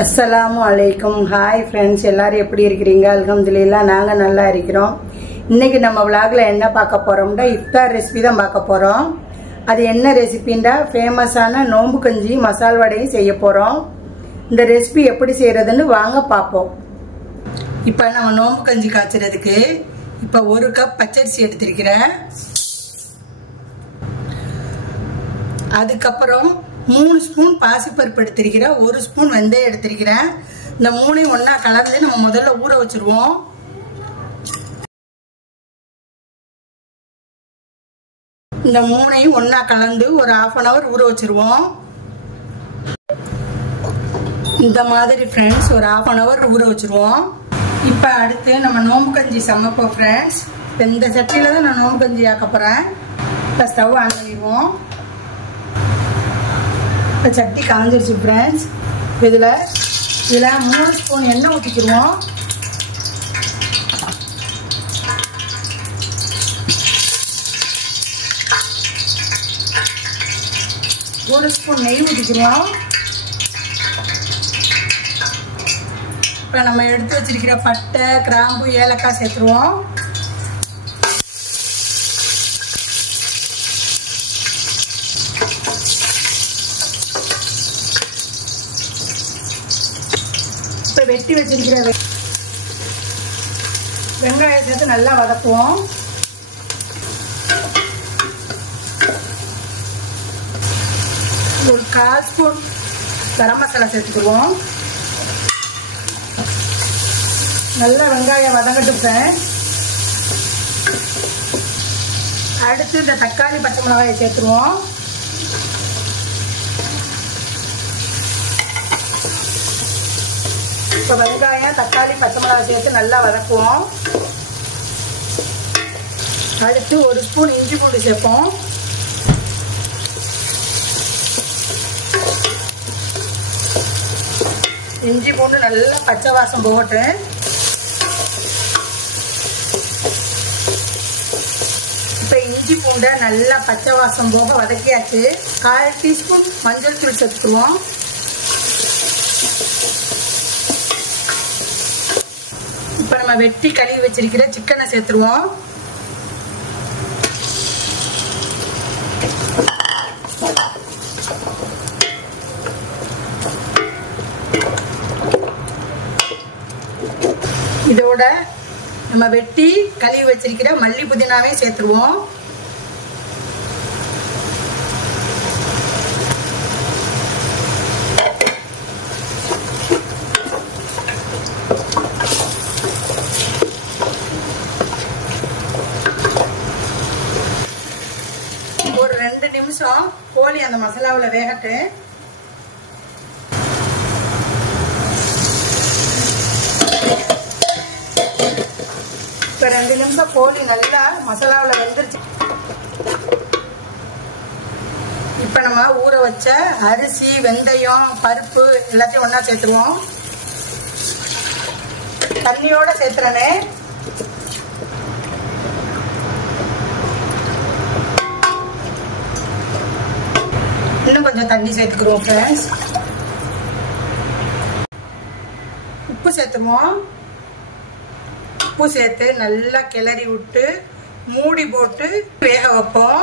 அஸ்ஸலாமு அலைக்கும். Hi friends, எல்லாரும் எப்படி இருக்கிறீங்க? அல்ஹம்துலில்லாஹ் நாங்கள் நல்லா இருக்கிறோம். இன்னைக்கு நம்ம விளாக்ல என்ன பார்க்க போறோம்னா இஃப்தார் ரெசிபி தான் பார்க்க போறோம். அது என்ன ரெசிபின்னா ஃபேமஸான நோம்பு கஞ்சி மசால் வடையும் செய்ய போறோம். இந்த ரெசிபி எப்படி செய்யறதுன்னு வாங்க பார்ப்போம். இப்போ நம்ம நோம்பு கஞ்சி காய்ச்சறதுக்கு இப்போ 1 கப் பச்சரிசி எடுத்திருக்கிறேன். அதுக்கப்புறம் 3 ஸ்பூன் பாசிப்பருப்பு எடுத்திருக்கிறேன், 1 ஸ்பூன் வெந்தயம் எடுத்திருக்கிறேன். இந்த 3ஐயும் ஒன்னா கலந்து நம்ம முதல்ல ஊற வச்சிருவோம். இந்த 3ஐயும் ஒன்னா கலந்து ஒரு 1/2 hour ஊற வச்சிருவோம். இந்த மாதிரி ஃப்ரெண்ட்ஸ் ஒரு 1/2 hour ஊற வச்சிருவோம். இப்போ அடுத்து நம்ம நோம்பு கஞ்சி சமைப்போம் ஃப்ரெண்ட்ஸ். இந்த சட்டியில தான் நான் நோம்பு கஞ்சி ஆக்க போறேன். இப்போ ஸ்டவ் ஆன் பண்ணிடுவோம். சட்டி காஞ்சிருச்சு ஃப்ரெண்ட்ஸ். இதில் 3 ஸ்பூன் எண்ணெய் ஊற்றிக்கிடுவோம். ஒரு ஸ்பூன் நெய் ஊற்றிக்கிடுவோம். இப்போ நம்ம எடுத்து வச்சிருக்கிற பட்டை, கிராம்பு, ஏலக்காய் சேர்த்துருவோம். இப்போ வெட்டி வச்சிருக்கிற வெங்காயம் சேர்த்து நல்லா வதக்குவோம். ஒரு 1/4 ஸ்பூன் கரம் மசாலா சேர்த்துக்குவோம். நல்லா வெங்காயம் வதங்கட்டும். அடுத்து இந்த தக்காளி, பச்சை மிளகாயை சேர்த்துருவோம். இப்போ வெங்காயம், தக்காளி, பச்சை மிளகாய் சேர்த்து நல்லா வதக்குவோம். அடுத்து 1 ஸ்பூன் இஞ்சி பூண்டு சேர்ப்போம். இஞ்சி பூண்டு நல்லா பச்சை வாசம் போட்டு இப்போ இஞ்சி பூண்டை நல்லா பச்சை வாசம் போக வதக்கியாச்சு. 1/4 டீஸ்பூன் மஞ்சள் தூள் சேர்த்துக்குவோம். இப்போ நம்ம வெட்டி கழுவி வச்சிருக்கிற சிக்கனை சேர்த்துருவோம். இதோட நம்ம வெட்டி கழுவி வச்சிருக்கிற மல்லி புதினாவே சேர்த்துருவோம். ஒரு 2 நிமிஷம் கோழி அந்த மசாலாவில் வேகட்டு. இப்போ 2 நிமிஷம் கோழி நல்லா மசாலாவில் வெந்துருச்சு. இப்போ நம்ம ஊற வச்ச அரிசி, வெந்தயம், பருப்பு எல்லாத்தையும் ஒன்றா சேர்த்துருவோம். தண்ணியோட சேர்த்துறனே. இன்னும் கொஞ்சம் தண்ணி சேர்த்துக்கிறோம் ஃப்ரெண்ட்ஸ். உப்பு சேர்த்துருவோம். உப்பு சேர்த்து நல்லா கிளறி விட்டு மூடி போட்டு வேக வைப்போம்.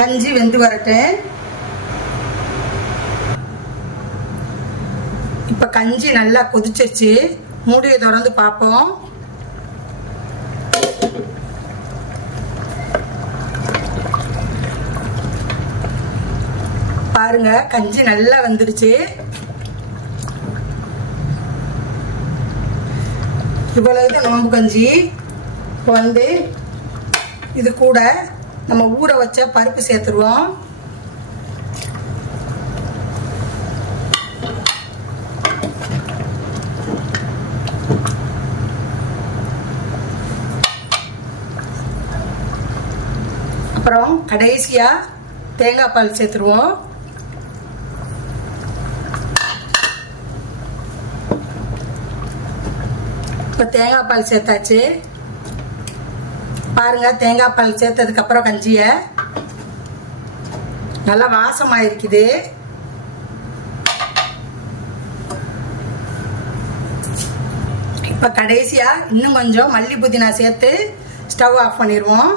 கஞ்சி வெந்து வரட்டு. இப்ப கஞ்சி நல்லா கொதிச்சிருச்சு. மூடியை திறந்து பார்ப்போம். பாருங்க, கஞ்சி நல்லா வந்துருச்சு. இவ்வளவு நோம்பு கஞ்சி. இப்போ இது கூட நம்ம ஊற வச்ச பருப்பு சேர்த்துருவோம். அப்புறம் கடைசியா தேங்காய் பால் சேர்த்துருவோம். இப்போ தேங்காய் பால் சேர்த்தாச்சு. பாருங்க, தேங்காய் பால் சேர்த்ததுக்கு அப்புறம் கஞ்சியை நல்லா வாசமா இருக்குது. இப்ப கடைசியா இன்னும் கொஞ்சம் மல்லி புதினா சேர்த்து ஸ்டவ் ஆஃப் பண்ணிடுவோம்.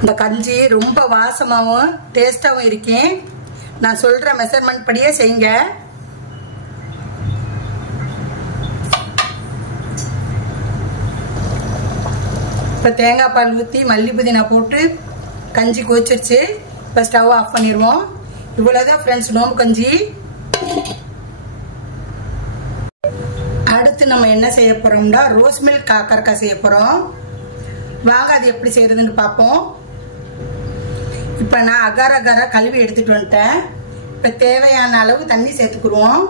இந்த கஞ்சி ரொம்ப வாசமாகவும் டேஸ்டாகவும் இருக்கேன். நான் சொல்ற மெஷர்மெண்ட் படியே செய்யுங்க. இப்போ தேங்காய் பால் ஊற்றி மல்லி புதினா போட்டு கஞ்சி கொதிச்சிருச்சு. இப்போ ஸ்டவ் ஆஃப் பண்ணிடுவோம். இவ்வளோதான் ஃப்ரெண்ட்ஸ் நோம்பு கஞ்சி. அடுத்து நம்ம என்ன செய்ய போறோம்னா ரோஸ் மில்க் காக்கரக்காய் செய்ய போறோம். வாங்க அது எப்படி செய்யறதுன்னு பார்ப்போம். இப்போ நான் அகார அகார கழுவி எடுத்துட்டு வந்துட்டேன். இப்போ தேவையான அளவு தண்ணி சேர்த்துக்குருவோம்.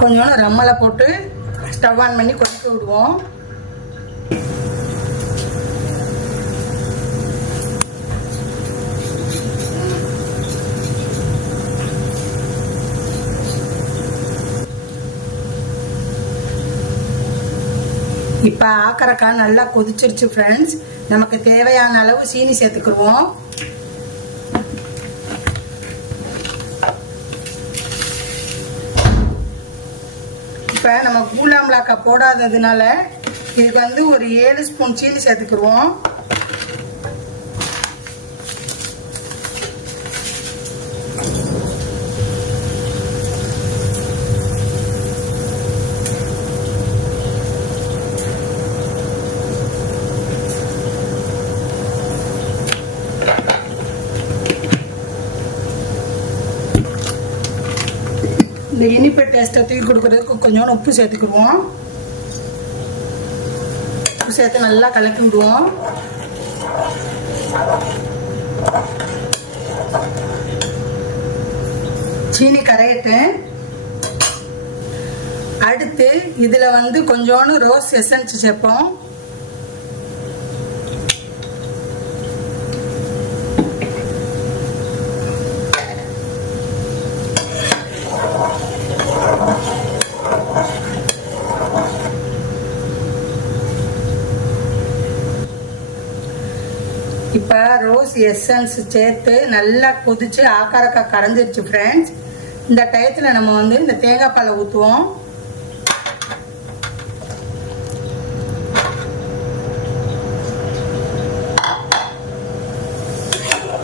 கொஞ்சோண்டு ரம்மலை போட்டு ஸ்டவ் ஆன் பண்ணி கொதிக்க விடுவோம். இப்ப ஆக்கரக்காய் நல்லா கொதிச்சிருச்சு ஃப்ரெண்ட்ஸ். நமக்கு தேவையான அளவு சீனி சேர்த்துக்குருவோம். இப்ப நம்ம கூழாம்பலாக்கா போடாததுனால இதுக்கு ஒரு 7 ஸ்பூன் சீனி சேர்த்துக்குருவோம். இந்த இனிப்பு டேஸ்ட்டை தூக்கி கொடுக்கறதுக்கு கொஞ்சோண்டு உப்பு சேர்த்துக்குருவோம். உப்பு சேர்த்து நல்லா கலக்கி விடுவோம். சீனி கரையட்டு. அடுத்து இதுல கொஞ்சோண்டு ரோஸ் எசன்ஸ் சேர்ப்போம். இப்ப ரோஸ் எசன்ஸ் சேர்த்து நல்லா கொதிச்சு ஆக்காரக்காய் கரைஞ்சிருச்சு ஃப்ரெண்ட்ஸ். இந்த டயத்துல நம்ம இந்த தேங்காய் பாலை ஊத்துவோம்.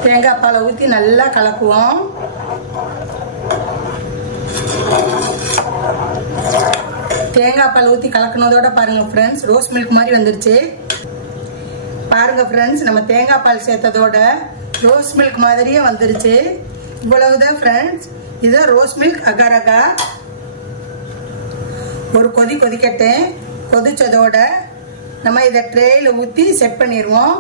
தேங்காய் பாலை ஊத்தி நல்லா கலக்குவோம். தேங்காய் பால் ஊத்தி கலக்குனதோட பாருங்க ஃப்ரெண்ட்ஸ் ரோஸ் மில்க் மாதிரி வந்துருச்சு. பாருங்க ஃப்ரெண்ட்ஸ் நம்ம தேங்காய் பால் சேர்த்ததோட ரோஸ் மில்க் மாதிரியே வந்துருச்சு. இவ்வளவுதான் ஃப்ரெண்ட்ஸ். இது ரோஸ் மில்க் அகார் அகார். ஒரு கொதி கொதிக்கட்டு. கொதிச்சதோட நம்ம இதை ட்ரேயில் ஊற்றி செட் பண்ணிடுவோம்.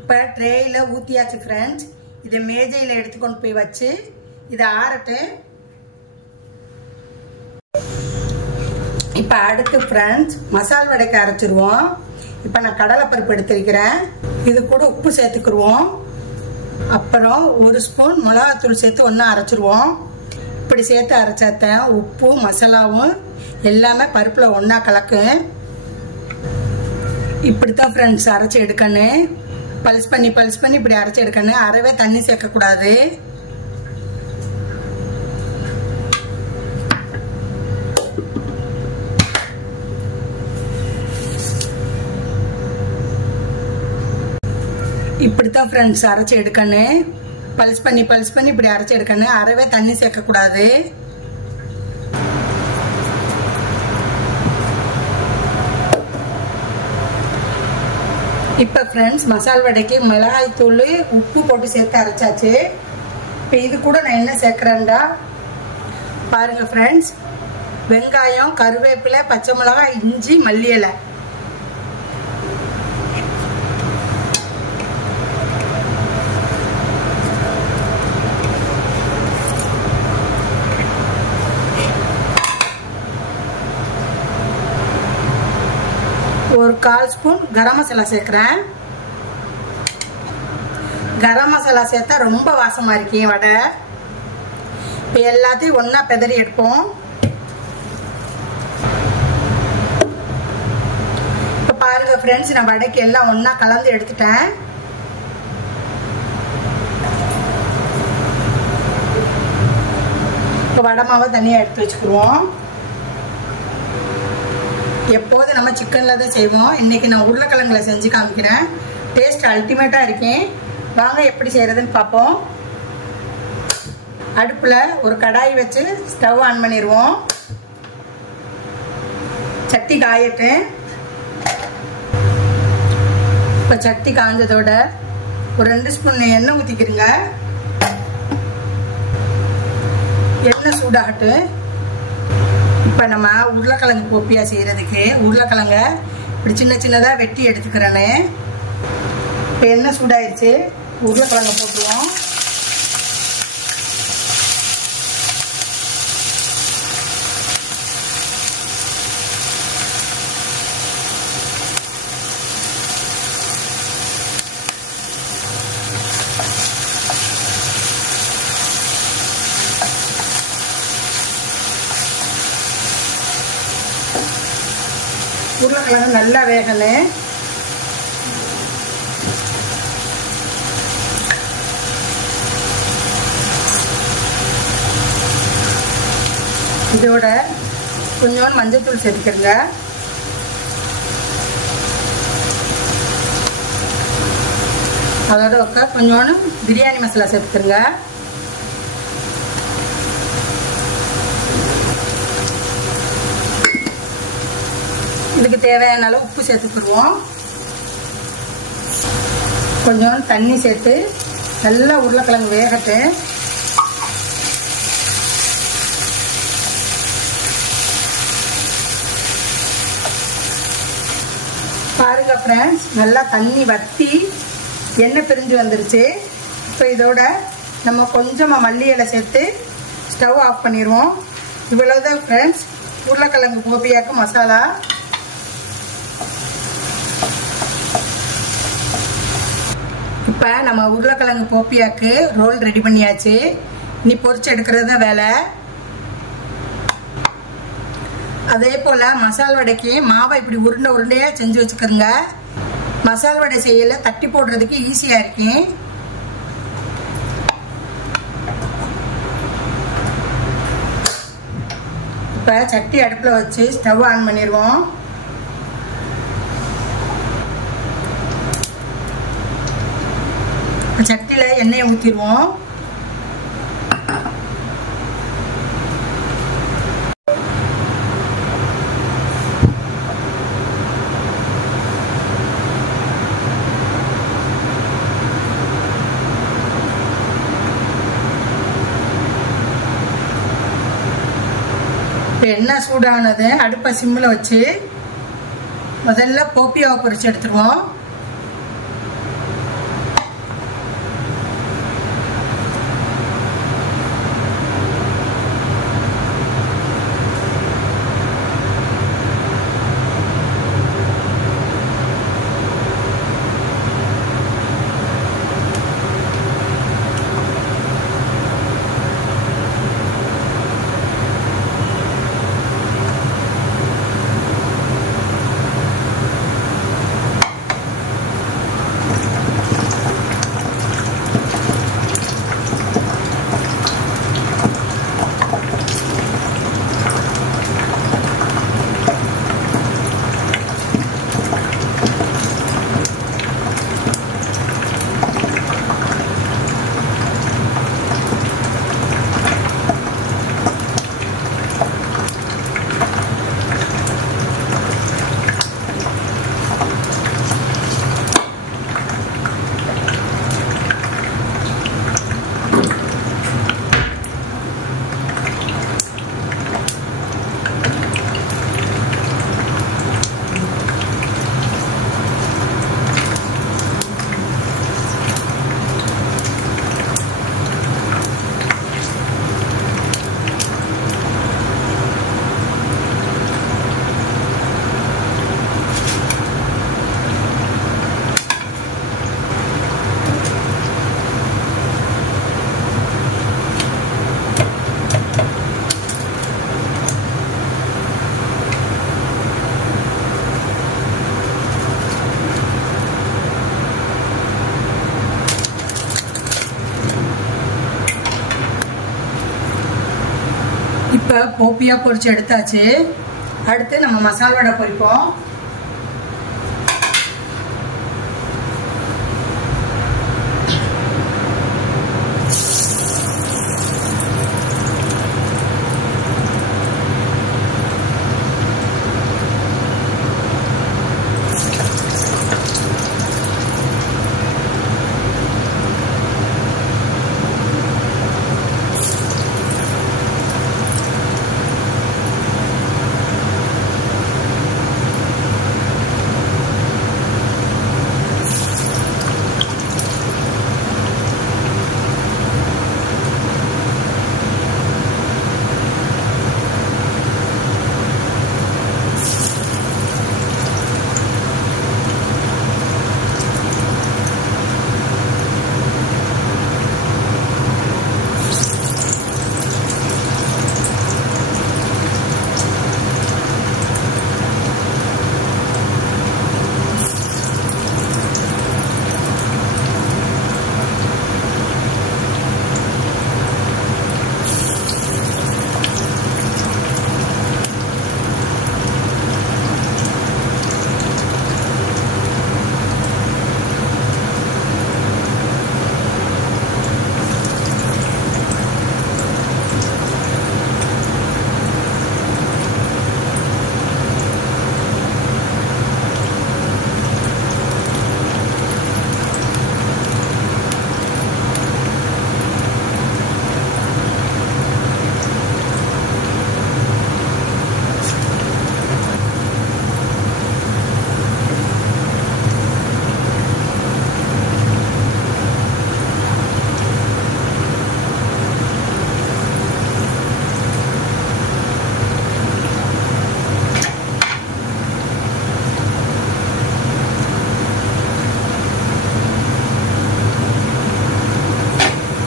இப்போ ட்ரேயில் ஊற்றியாச்சு ஃப்ரெண்ட்ஸ். இதை மேஜையில் எடுத்துக்கொண்டு போய் வச்சு இதை ஆறட்டு. இப்போ அடுத்து ஃப்ரெண்ட்ஸ் மசால் வடைக்கு அரைச்சிருவோம். இப்போ நான் கடலைப்பருப்பு எடுத்துருக்கிறேன். இது கூட உப்பு சேர்த்துக்குருவோம். அப்புறம் 1 ஸ்பூன் மிளகாத்தூள் சேர்த்து ஒன்றா அரைச்சிருவோம். இப்படி சேர்த்து அரைச்சாத்த உப்பு மசாலாவும் எல்லாமே பருப்பில் ஒன்றா கலக்கும். இப்படித்தான் ஃப்ரெண்ட்ஸ் அரைச்சி எடுக்கணும். பல்ஸ் பண்ணி இப்படி அரைச்சி எடுக்கணும். அறவே தண்ணி சேர்க்கக்கூடாது. இப்படித்தான் ஃப்ரெண்ட்ஸ் அரைச்சி எடுக்கணும். பல்ஸ் பண்ணி இப்படி அரைச்சி எடுக்கணும். அறவே தண்ணி சேர்க்கக்கூடாது. இப்போ ஃப்ரெண்ட்ஸ் மசால் வடைக்கு மிளகாய் தூள் உப்பு போட்டு சேர்த்து அரைச்சாச்சு. இப்போ இது கூட நான் என்ன சேர்க்குறேன்டா பாருங்க ஃப்ரெண்ட்ஸ். வெங்காயம், கருவேப்பிலை, பச்சை மிளகாய், இஞ்சி, மல்லி இலை. ஒரு 1/4 ஸ்பூன் கரம் மசாலா சேர்க்கிறேன். கரம் மசாலா சேர்த்தா ரொம்ப வாசமா இருக்கு வடை. இப்போ எல்லாத்தையும் ஒண்ணா பெதறி எடுப்போம். இப்போ பாருங்க ஃப்ரெண்ட்ஸ், நான் வடைக்கு எல்லாம் ஒண்ணா கலந்து எடுத்துட்டேன். இப்போ வடை மாவை தனியாக எடுத்து வச்சுக்குவோம். எப்போது நம்ம சிக்கனில் தான் செய்வோம். இன்றைக்கி நான் உருளைக்கிழங்குல செஞ்சு காமிக்கிறேன். டேஸ்ட் அல்டிமேட்டாக இருக்கேன். வாங்க எப்படி செய்கிறதுன்னு பார்ப்போம். அடுப்பில் ஒரு கடாய் வச்சு ஸ்டவ் ஆன் பண்ணிடுவோம். சட்டி காயட்டு. இப்போ சட்டி காஞ்சதோட ஒரு 2 ஸ்பூன் எண்ணெய் ஊற்றிக்கிறங்க. எண்ணெய் சூடாகட்டு. இப்போ நம்ம உருளைக்கிழங்கு போப்பியா செய்கிறதுக்கு உருளைக்கிழங்க இப்படி சின்ன சின்னதாக வெட்டி எடுத்துக்கிறேன்னு. இப்போ எண்ணெய் சூடாயிருச்சு. உருளைக்கிழங்க போட்டுருவோம். உருளைக்கிழங்கு நல்லா வேகணும். இதோட கொஞ்சோண்டு மஞ்சள் சேர்த்துக்கிறங்க. அதோட கொஞ்சோண்டு பிரியாணி மசாலா சேர்த்துக்கிறங்க. இதுக்கு தேவையான அளவு உப்பு சேர்த்துக்கிடுவோம். கொஞ்சம் தண்ணி சேர்த்து நல்லா உருளைக்கிழங்கு வேகட்டு. பாருங்க ஃப்ரெண்ட்ஸ், நல்லா தண்ணி வத்தி எண்ணெய் பிரிஞ்சு வந்துருச்சு. இப்போ இதோட நம்ம கொஞ்சமாக மல்லி இலை சேர்த்து ஸ்டவ் ஆஃப் பண்ணிடுவோம். இவ்வளவுதான் ஃப்ரெண்ட்ஸ் உருளைக்கிழங்கு போப்பியாக்கு மசாலா. இப்போ நம்ம உருளைக்கிழங்கு போப்பியாக்கு ரோல் ரெடி பண்ணியாச்சு. இனி பொரிச்சு எடுக்கிறது தான் வேலை. அதே போல் மசால் வடைக்கு மாவை இப்படி உருண்டை உருண்டையாக செஞ்சு வச்சுக்கிறோங்க. மசால் வடை செய்யல தட்டி போடுறதுக்கு ஈஸியாக இருக்கு. இப்போ சட்டி அடுப்பில் வச்சு ஸ்டவ் ஆன் பண்ணிடுவோம். சட்டியில் எண்ணெயை ஊற்றிடுவோம். இப்போ எண்ணெய் சூடானது அடுப்பை சிம்மில் வச்சு முதல்ல போப்பியாவை பொரிச்சு எடுத்துருவோம். இப்போ போப்பியாக பொரிச்சு எடுத்தாச்சு. அடுத்து நம்ம மசால் வடை பொரிப்போம்.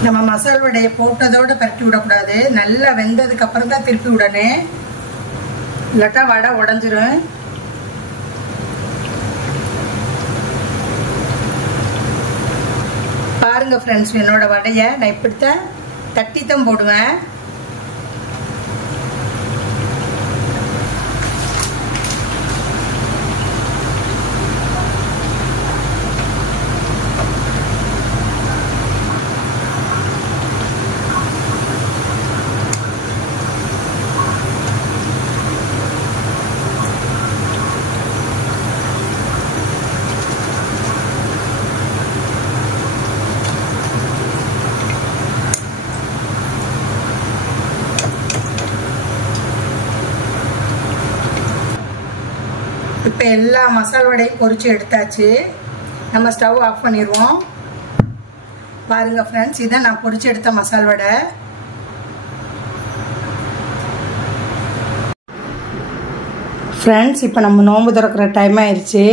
நம்ம மசால் வடையை போட்டதோட பரட்டி விடக்கூடாது. நல்லா வெந்ததுக்கு அப்புறம் தான் திருப்பி விடணும், இல்லாட்டா வடை உடஞ்சிரும். பாருங்க ஃப்ரெண்ட்ஸ், என்னோட வடையை நான் இப்படித்தான் தட்டித்தான் போடுவேன். இப்போ எல்லா மசால் வடையும் பொரிச்சு எடுத்தாச்சு. நம்ம ஸ்டவ் ஆஃப் பண்ணிடுவோம். பாருங்க ஃப்ரெண்ட்ஸ், இதான் நான் பொரிச்சு எடுத்த மசால் வடை. ஃப்ரெண்ட்ஸ், இப்போ நம்ம நோன்பு திறக்கிற டைம் ஆயிடுச்சு.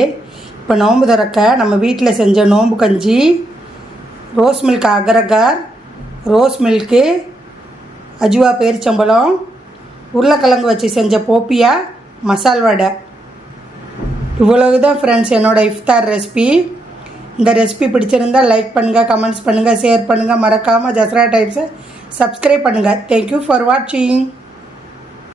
இப்போ நோன்பு திறக்க நம்ம வீட்டில் செஞ்ச நோன்பு கஞ்சி, rose milk agar-agar, rose milk, Ajwa பேரிச்சம்பழம், உருளைக்கிழங்கு வச்சு செஞ்ச போப்பியா மசால் வடை. இவ்வளவு தான் ஃப்ரெண்ட்ஸ் என்னோட இஃப்தார் ரெசிபி. இந்த ரெசிபி பிடிச்சிருந்தால் லைக் பண்ணுங்கள், கமெண்ட்ஸ் பண்ணுங்கள், ஷேர் பண்ணுங்கள். மறக்காமல் ஜஸ்ரா டைப்ஸை சப்ஸ்கிரைப் பண்ணுங்கள். தேங்க்யூ ஃபார் வாட்சிங்.